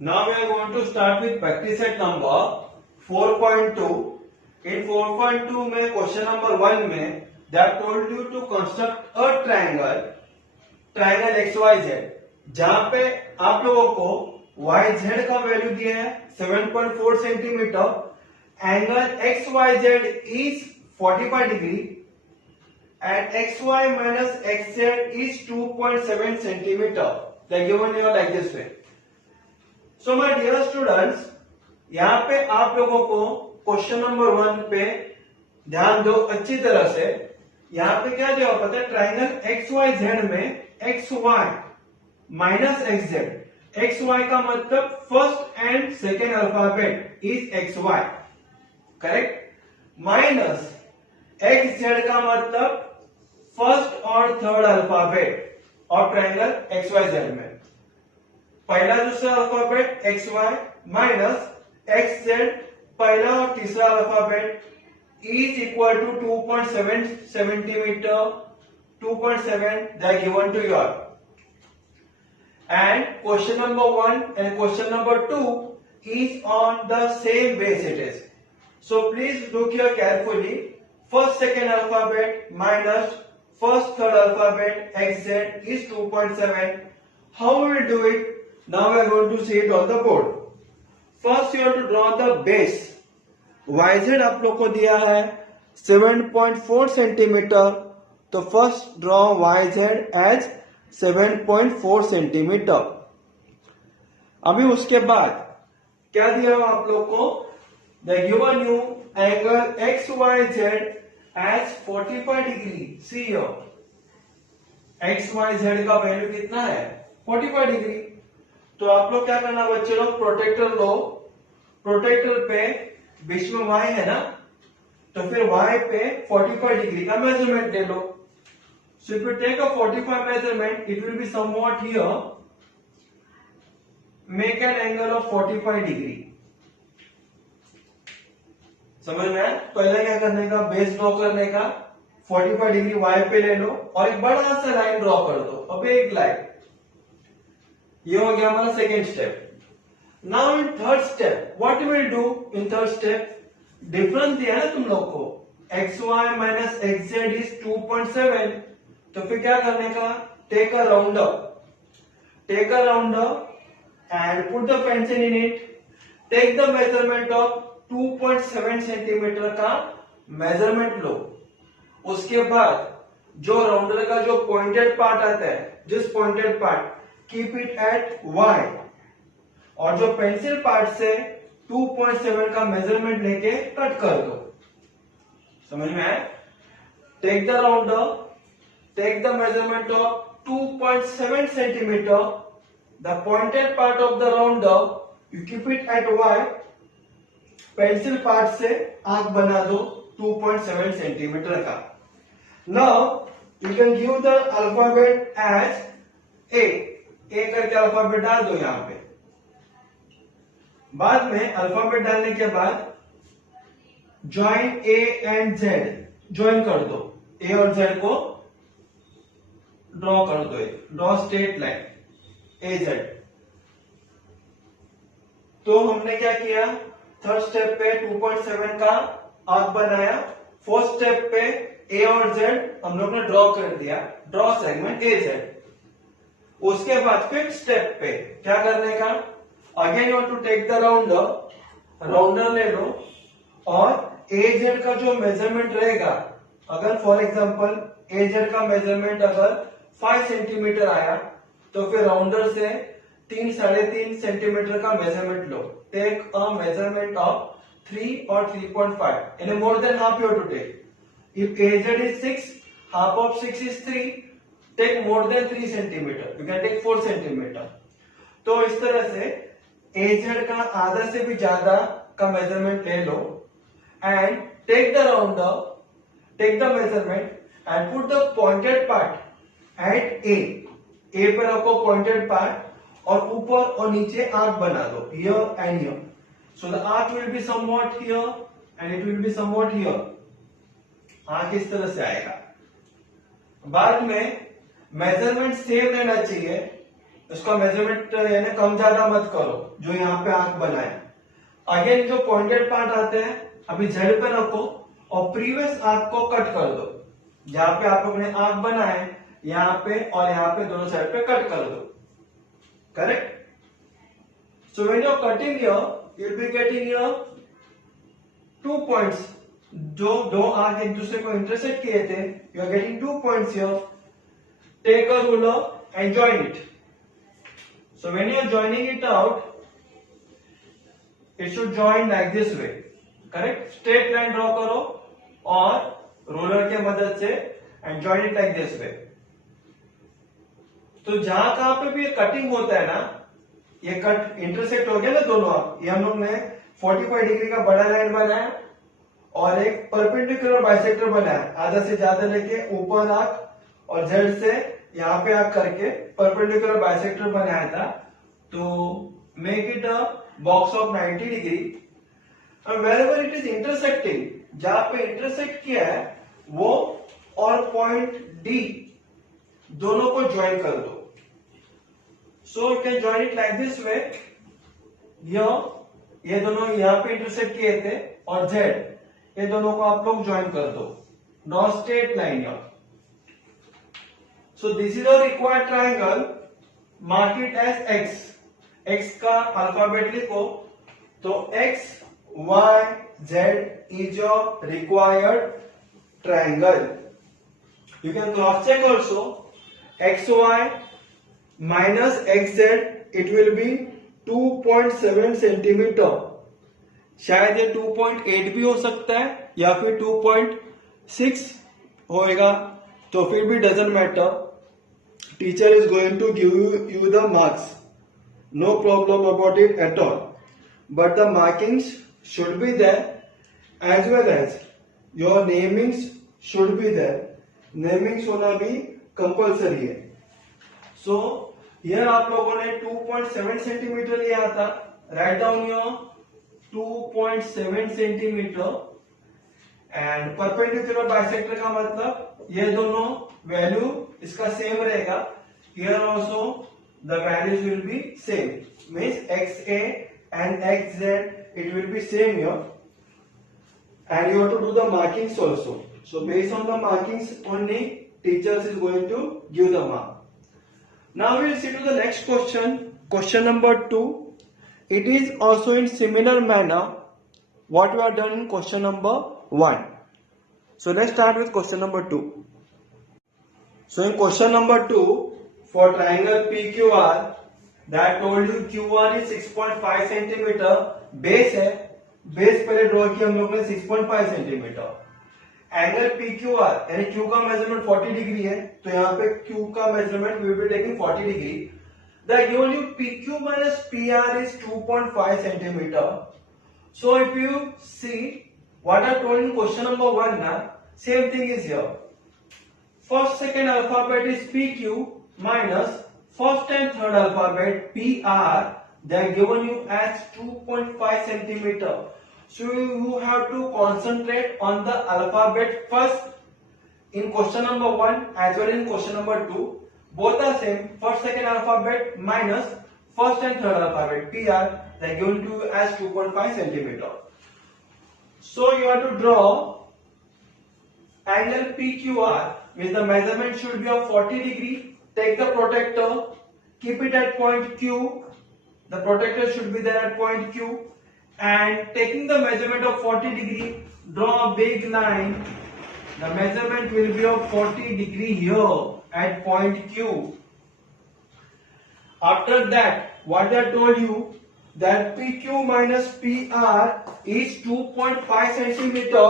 Now we are going to start with practice set number 4.2. In 4.2 में question number 1 में they have told you to construct a triangle XYZ, जहां पे आप लोगों को YZ का वैल्यू दिया है 7.4 centimetre, angle XYZ is 45 degree and XY minus XZ is 2.7 centimeter. They are given here like this way. So my dear students, यहाँ पे आप लोगों को क्वेश्चन नंबर 1 पे ध्यान दो अच्छी तरह से। यहाँ पे क्या दिया पता है, ट्राइंगल एक्स वाई जेड में X Y minus X Z, X Y का मतलब first and second alphabet is X Y, correct, minus X Z का मतलब फर्स्ट और थर्ड अल्फाबेट और ट्राइंगल एक्स वाई जेड में पहला दूसरा alphabet X Y minus X Z पहला और तीसरा alphabet is equal to 2.7 centimetre, 2.7 they are given to you. And question number 1 and question number 2 is on the same base it is. So please look here carefully. First second alphabet minus first third alphabet xz is 2.7. How we will do it? Now we are going to see it on the board. First you have to draw the base. YZ आप लोग को दिया है 7.4 centimetre, तो first draw YZ as 7.4 centimetre. अभी उसके बाद क्या दिया हुआ आप लोग को, the given you angle XYZ as 45 degree. See XYZ का वैल्यू कितना है 45 डिग्री। तो आप लोग क्या करना बच्चे लोग, प्रोटेक्टर लो, प्रोटेक्टर पे बीच में y है ना, तो फिर y पे 45 डिग्री का मेजरमेंट ले लो। So if you take a 45 measurement it will be somewhat here, make an angle of 45 degree. समझ में आया? पहले क्या करने का, बेस ड्रॉ करने का, 45 डिग्री y पे ले लो और एक बड़ा सा लाइन ड्रॉ कर दो। अब एक लाइन, ये हो गया हमारा second step. Now in third step, what we will do in third step? Difference दिया है तुम लोग को, xy minus xz is 2.7, तो फिर क्या करने का, take a rounder, take a rounder and put the pencil in it, take the measurement of 2.7 centimetre का मेजरमेंट लो। उसके बाद जो राउंडर का जो पॉइंटेड पार्ट आता है, जिस pointed part, keep it at y, और जो पेंसिल पार्ट से 2.7 का मेजरमेंट लेके कट कर दो। समझ में आया? Take the rounder, take the measurement of 2.7 centimetre, the pointed part of the rounder you keep it at y, pencil part से आर्क बना दो 2.7 सेंटीमीटर का। Now you can give the alphabet as A करके alphabet डाल दो यहां पे। बाद में अल्फाबेट डालने के बाद join A and Z, join कर दो, ए और जेड को ड्रॉ कर दो, ड्रॉ स्ट्रेट लाइन ए जेड। तो हमने क्या किया, थर्ड स्टेप पे 2.7 का आर्क बनाया, फोर्थ स्टेप पे ए और जेड हम लोग ने ड्रॉ कर दिया, ड्रॉ सेगमेंट ए जेड। उसके बाद फिफ्थ स्टेप पे क्या करने का, again you to take the rounder, rounder ले लो और ए जेड का जो मेजरमेंट रहेगा, अगर फॉर एग्जांपल ए जेड का मेजरमेंट अगर 5 सेंटीमीटर आया, तो फिर राउंडर से 3-3.5 सेंटीमीटर का मेजरमेंट लो। टेक अ मेजरमेंट ऑफ 3 और 3.5, यानी more than half you to take. If A Z is 6, half of 6 is 3, take more than 3 centimetre, you can take 4 centimetre. तो इस तरह से एजेड का आधा से भी ज्यादा का मेजरमेंट ले लो and take the rounder, take the measurement and put the pointed part at A पे रखो पॉइंटेड पार्ट और ऊपर और नीचे आर्क बना दो, here and here. So the arc will be somewhat here and it will be somewhat here. Arc इस तरह से आएगा। बाद में मेजरमेंट सेम रहना चाहिए, इसका मेजरमेंट यानी कम ज्यादा मत करो, जो यहाँ पे आंख बनाए। अगेन जो पॉइंटेड पार्ट आते हैं अभी जेड पे रखो और प्रीवियस आंख को कट कर दो। जहां पे आप लोगों ने आंख बनाए यहाँ पे और यहाँ पे दोनों साइड पे कट कर दो। Correct? So when you are cutting here you will be getting here 2 points. जो दो आंख एक दूसरे को इंटरसेक्ट किए थे, you are getting 2 points here. Take a ruler and join it. So when you are joining it out, it should join like this way. Correct? Straight line draw करो और रोलर के मदद से and join it like this way. तो जहां कहां पे भी कटिंग होता है ना, ये कट इंटरसेक्ट हो गया ना दोनों, ये हम लोग ने 45 डिग्री का बड़ा लाइन बनाया और एक परपेंडिकुलर बाइसेक्टर बनाया, आधा से ज्यादा लेके ऊपर आंख और जेड से यहाँ पे आंख करके परपेंडिकुलर बाइसेक्टर बनाया था। तो make it a box of 90 degree. wherever it is intersecting, जहां पे इंटरसेक्ट किया है वो और पॉइंट डी दोनों को ज्वाइन कर दो। So you can join it like this वे। ये दोनों यहाँ पे इंटरसेक्ट किए थे और जेड ये दोनों को आप लोग ज्वाइन कर दो। Draw straight line here. So this is a required triangle. Mark it as X. X का अल्फाबेट लिखो। तो X Y Z is your required triangle. You can cross check also. X Y minus X Z it will be 2.7 centimetre. शायद ये 2.8 भी हो सकता है या फिर 2.6 होएगा, तो फिर भी doesn't matter. Teacher is going to give you the marks. No problem about it at all. But the markings should be there as well as your namings should be there. Namings होना भी compulsory है। So here आप लोगों ने 2.7 centimetre लिया था। Write down your 2.7 centimetre and perpendicular bisector का मतलब ये दोनों वैल्यू इसका सेम रहेगा। Here also the values will be same, means xa and xz it will be same here, and you have to do the markings also. So based on the markings only teachers is going to give the mark. Now we will see to the next question, question number 2. It is also in similar manner what we have done in question number 1. So let's start with question number 2. So in question number 2, for triangle PQR, that told you Q1 is 6.5 centimetre. Base है, base पहले ड्रॉ किया हम लोग ने 6.5 centimetre. Angle PQR यानी Q का measurement 40 degree है, तो यहाँ पे Q का measurement we will be taking 40 degree. The given you PQ minus PR is 2.5 centimetre. So if you see what I told in question number 1 na, same thing is here. First second alphabet is PQ minus first and third alphabet PR, they are given you as 2.5 centimeter. So you have to concentrate on the alphabet first in question number 1 as well in question number 2. Both are same. First second alphabet minus first and third alphabet PR, they are given to you as 2.5 centimeter. So you have to draw angle PQR with the measurement should be of 40 degree. Take the protector, keep it at point Q. The protector should be there at point Q. And taking the measurement of 40 degree, draw a big line. The measurement will be of 40 degree here at point Q. After that, what I told you, that PQ minus PR is 2.5 centimeter.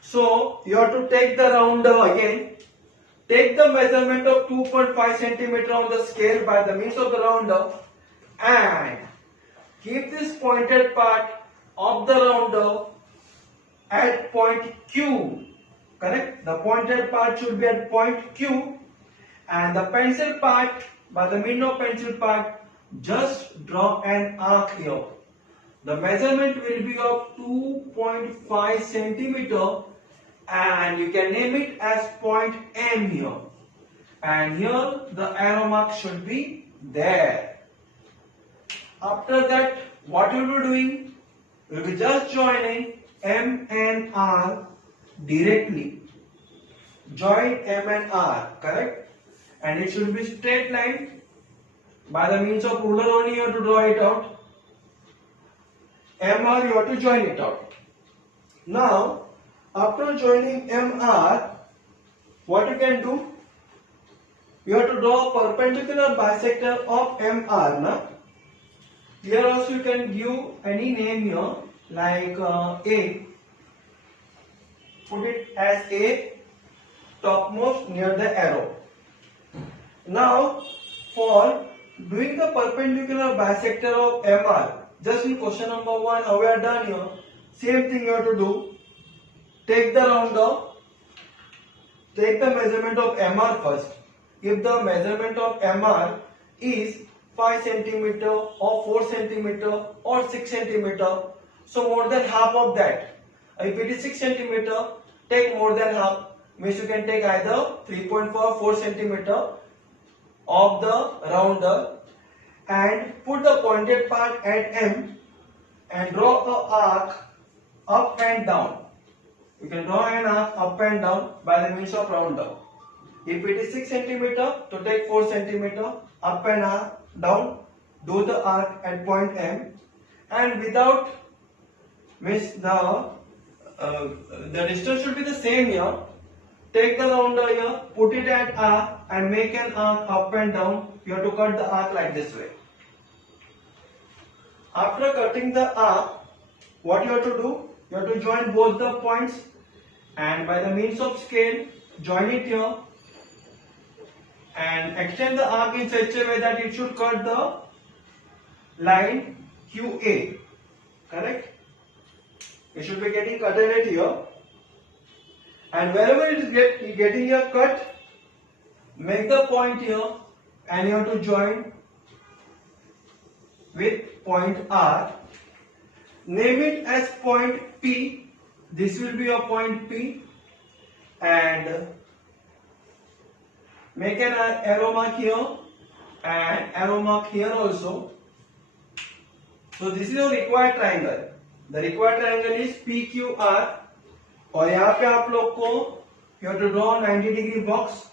So you have to take the rounder again. Take the measurement of 2.5 centimeter on the scale by the means of the rounder and keep this pointed part of the rounder at point Q. Correct? The pointed part should be at point Q and the pencil part, by the means of pencil part, just draw an arc here. The measurement will be of 2.5 centimeter. And you can name it as point M here. And here the arrow mark should be there. After that, what you will be doing? You will be just joining M and R directly. Join M and R, correct? And it should be straight line. By the means of ruler only you have to draw it out. MR you have to join it out. Now, after joining MR, what you can do? You have to draw a perpendicular bisector of MR. Na? Here also you can give any name here, like A. Put it as A, topmost near the arrow. Now, for doing the perpendicular bisector of MR, just in question number 1, how we are done here, same thing you have to do. Take the rounder, take the measurement of MR first. If the measurement of MR is 5 cm or 4 cm or 6 cm, so more than half of that. If it is 6 cm, take more than half. Means you can take either 3.4 or 4 cm of the rounder and put the pointed part at M and draw an arc up and down. You can draw an arc up and down by the means of rounder. If it is 6 cm, to take 4 cm up and down, do the arc and point M, and without means the distance should be the same here. Take the rounder here, put it at R and make an arc up and down. You have to cut the arc like this way. After cutting the arc, what you have to do? You have to join both the points and by the means of scale, join it here and extend the arc in such a way that it should cut the line QA. Correct? It should be getting cut at here. And wherever it is getting a cut, make the point here and you have to join with point R. Name it as point P. This will be your point P. And make an arrow mark here and arrow mark here also. So this is your required triangle. The required triangle is PQR. और यहाँ पे आप लोग को you have to draw 90 degree box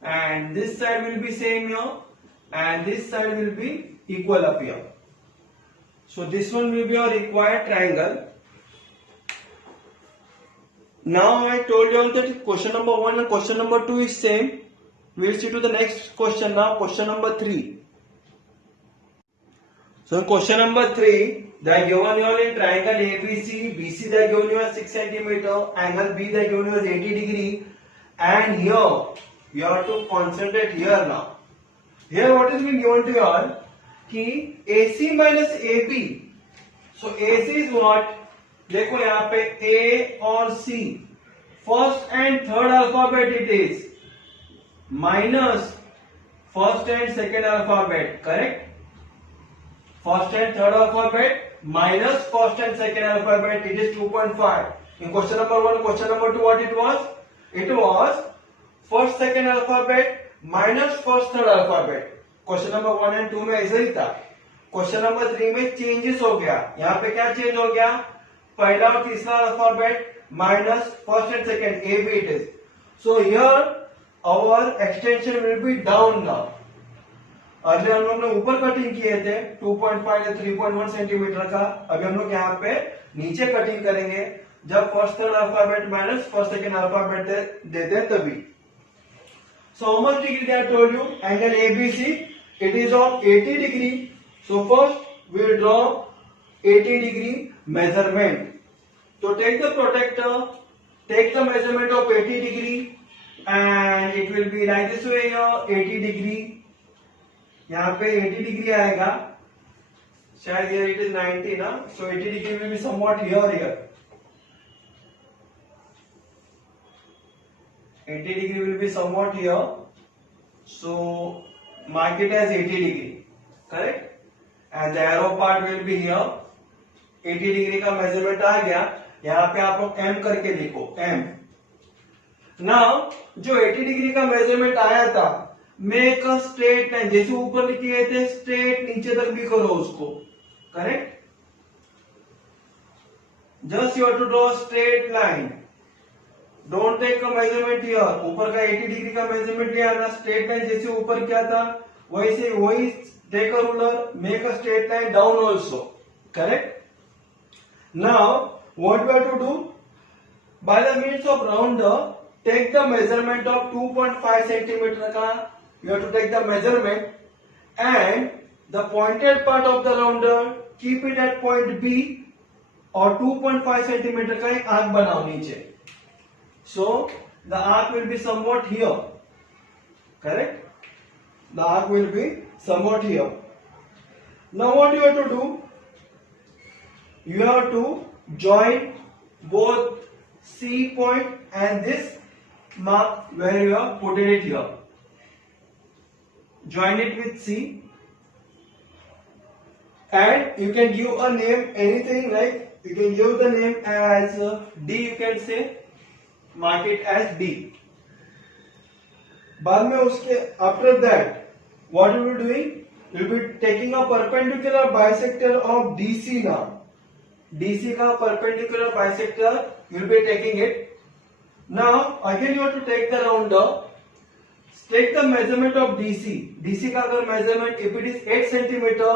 and this side will be same here and this side will be equal up here. So this one will be your required triangle. Now I told you all that question number 1 and question number 2 is same. We will see to the next question now, question number 3. So in question number 3, they are given you in triangle ABC, BC they are given you as 6 cm, angle B they are given you as 80 degree, and here you have to concentrate here now. Here what is being given to you all? कि AC minus AB. So AC is what? देखो यहाँ पे A और C, first and third alphabet it is minus first and second alphabet, correct? First and third alphabet minus first and second alphabet, it is 2.5. In question number 1, question number 2, what it was? It was first second alphabet minus first third alphabet. Question number 1 and 2 में ऐसा ही था. Question number 3 में changes हो गया. यहाँ पे क्या change हो गया? पहला और तीसरा alphabet minus first and second, A B it is. So here our extension will be down now. Early हम लोग ने ऊपर कटिंग किए थे 2.5 या 3.1 सेंटीमीटर का. अभी हम लोग यहाँ पे नीचे कटिंग करेंगे जब first third alphabet minus first second alphabet देते तभी. So how much degree they have told you? Angle ABC, it is of 80 degree. So first we will draw 80 degree measurement. So take the protractor, take the measurement of 80 degree and it will be like this way here, 80 degree. यहाँ पे 80 degree आएगा. शायद here it is 90 ना. So 80 degree will be somewhat here. 80 degree will be somewhat here. So mark it as 80 degree. Correct? And the arrow part will be here. 80 degree का measurement आ गया. यहाँ पे आप लोग M करके लिखो. M. Now जो 80 degree का measurement आया था, मेक अ स्ट्रेट लाइन, जैसे ऊपर लिखे गए थे स्ट्रेट नीचे तक भी करो उसको, correct. Just you have to draw straight line, don't take a measurement here. ऊपर का 80 डिग्री का मेजरमेंट ले आना, स्ट्रेट लाइन जैसे ऊपर क्या था वैसे वही take a ruler, make a straight line down also, correct. Now what we have to do, by the means of rounder take the measurement of 2.5 centimeter का, you have to take the measurement and the pointed part of the rounder keep it at point B और 2.5 centimeter का एक arc बनाओ नीचे, so the arc will be somewhat here, correct, the arc will be somewhat here. Now what you have to do, you have to join both C point and this mark where you have put it here. Join it with C and you can give a name, anything, like you can give the name as D, you can say mark it as D. बाद में उसके after that what you will be doing, you will be taking a perpendicular bisector of DC. now DC का perpendicular bisector you will be taking it. Now again you have to take the rounder, take the measurement of DC. DC का अगर measurement if it is 8 centimeter,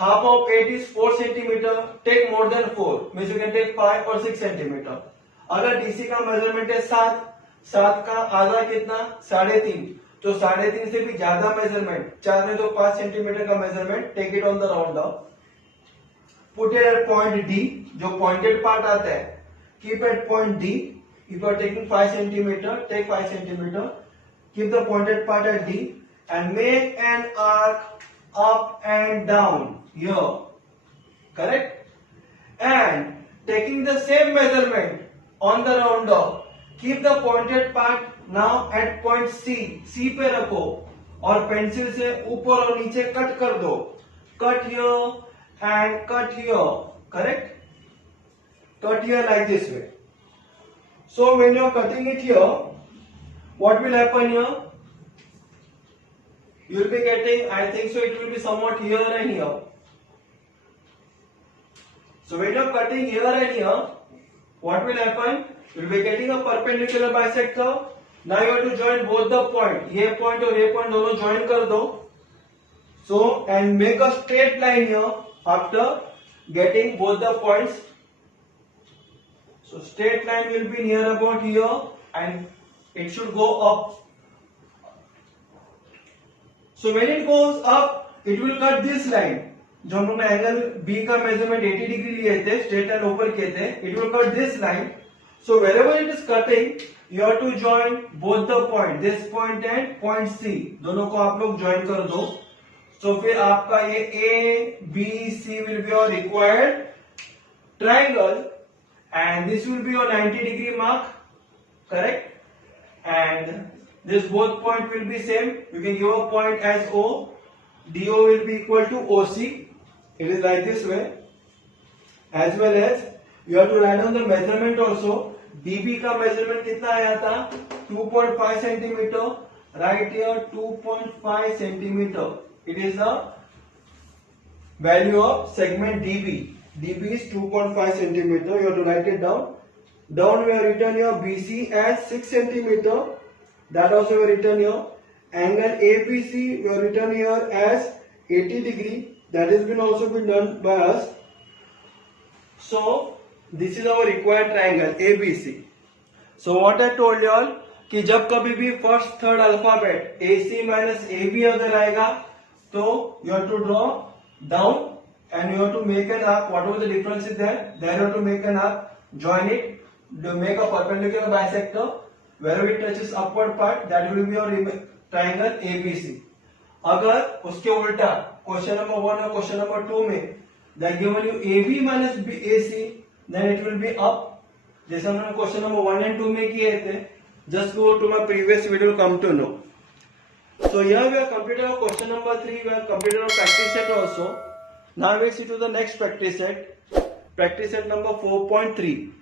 half of 8 is 4 centimeter, take more than 4, means you can take 5 or 6 centimeter. अगर DC का measurement है 7, 7 का आधा कितना 3.5, तो 3.5 से भी ज्यादा measurement, 4 में तो 5 centimeter का measurement, take it on the rounder, put it at point D, जो pointed part आता है, keep at point D. If you are taking 5 centimeter, take 5 centimeter, keep the pointed part at D and make an arc up and down here, correct, and taking the same measurement on the rounder, keep the pointed part now at point C, C पे रखो और pencil से ऊपर और नीचे cut कर दो, cut here and cut here, correct, cut here like this way. So when you are cutting it here, what will happen here? You will be getting, I think so, it will be somewhat here and here. So when you are cutting here and here, what will happen? You will be getting a perpendicular bisector. Now you have to join both the point. ये point और ये point दोनों join कर दो. So and make a straight line here after getting both the points. So straight line will be near about here and it should go up. So when it goes up, it will cut this line. जो हम लोग ने angle B का measurement 80 degree लिए थे, straight line ऊपर किए थे, it will cut this line. So wherever it is cutting, you have to join both the point, this point and point C. दोनों को आप लोग join कर दो. So फिर आपका ये A, B, C will be your required triangle. And this will be your 90 degree mark, correct, and this both point will be same. You can give a point as O, DO will be equal to OC, it is like this way, as well as you have to write down the measurement also. DB का measurement कितना आया था 2.5 centimeter, right here 2.5 centimeter, it is the value of segment DB. DB is 2.5 centimeter. You have to write it down. Down we have written here BC as 6 centimeter. That also we have written here. Angle ABC we have written here as 80 degree. That has been also been done by us. So this is our required triangle ABC. So what I told you all कि जब कभी भी first third alphabet AC minus AB अगर आएगा तो you have to draw down. And you have to make an arc, whatever the difference is there, you have to make an arc, join it, make a perpendicular bisector, wherever it touches upward part, that will be your triangle ABC. अगर उसके उल्टा question number 1 और question number 2 में they are given you AB minus AC, then it will be up. जैसे हमने question number 1 and 2 में किए थे, just go to my previous video, come to know. So here we have completed our question number 3, we have completed our practice set also. Now we see to the next practice set number 4.3.